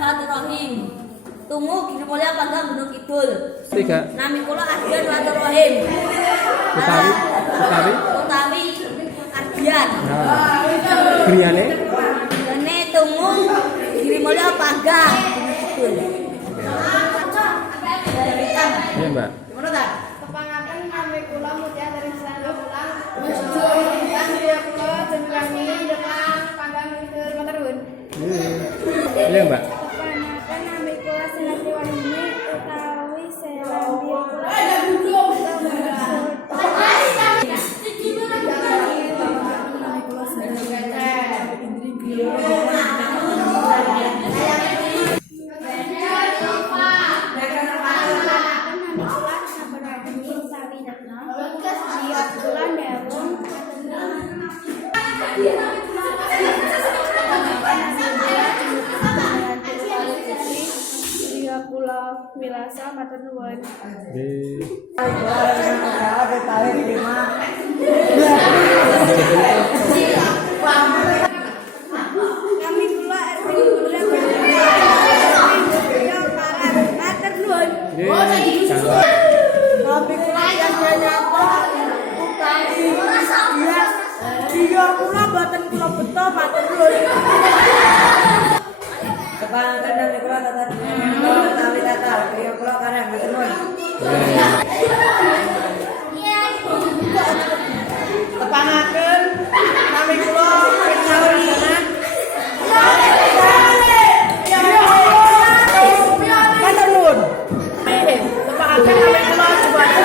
Bismillahirrahmanirrahim. Tunggu Giri Mulya Panggang Gunung Kidul. 3. Nami kula Ardian Waturrohim. Utawi Ardian. Nah. Griyane? Dene tunggu Giri Mulya Panggang Gunung Kidul. Iya, Mbak. Kepangaken nami kula Mutia dari Selangor Pulang. Kan dia kula jenengan Demak Panggang Kidul matur nuwun. Iya, Mbak. Kepangaken nami kula Senati Wahyuni utawi Selandia kula. Pulau Milasa matur nuwun. Kami kula Erwin Bulan matur nuwun. Kami kula yang nyapa utawi dia kula boten kula beto matur nuwun. Kepangaken nami kula Tata Tali Tata kaya kula karang matur nuwun. Kepangaken nami kula Pirnawardana matur nuwun. Kepangaken nami kula Juwana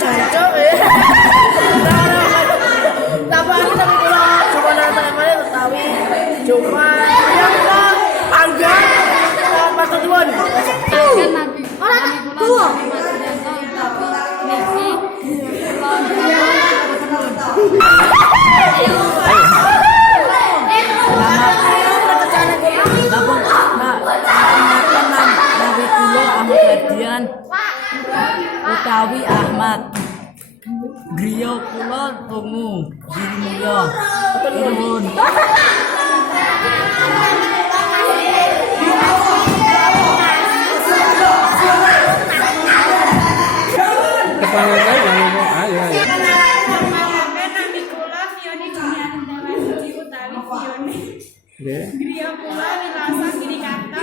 jancuk Kepangaken nami kula Juwana utawi Juma Panggang matur nuwun. Utawi Ahmad griya kula tunggu Giri Mulya nuwun. Kepangaken ayo. Kepangaken nami kula Fioni Juliani Dawasiji utawi Fioni. Nggih. Griya kula Milasa Giri Karta.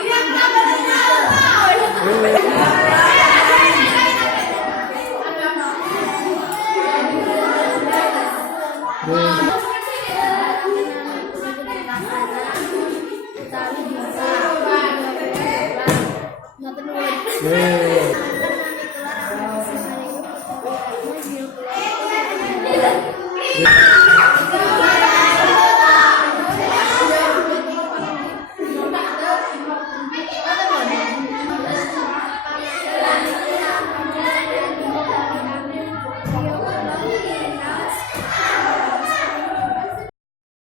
Nggih.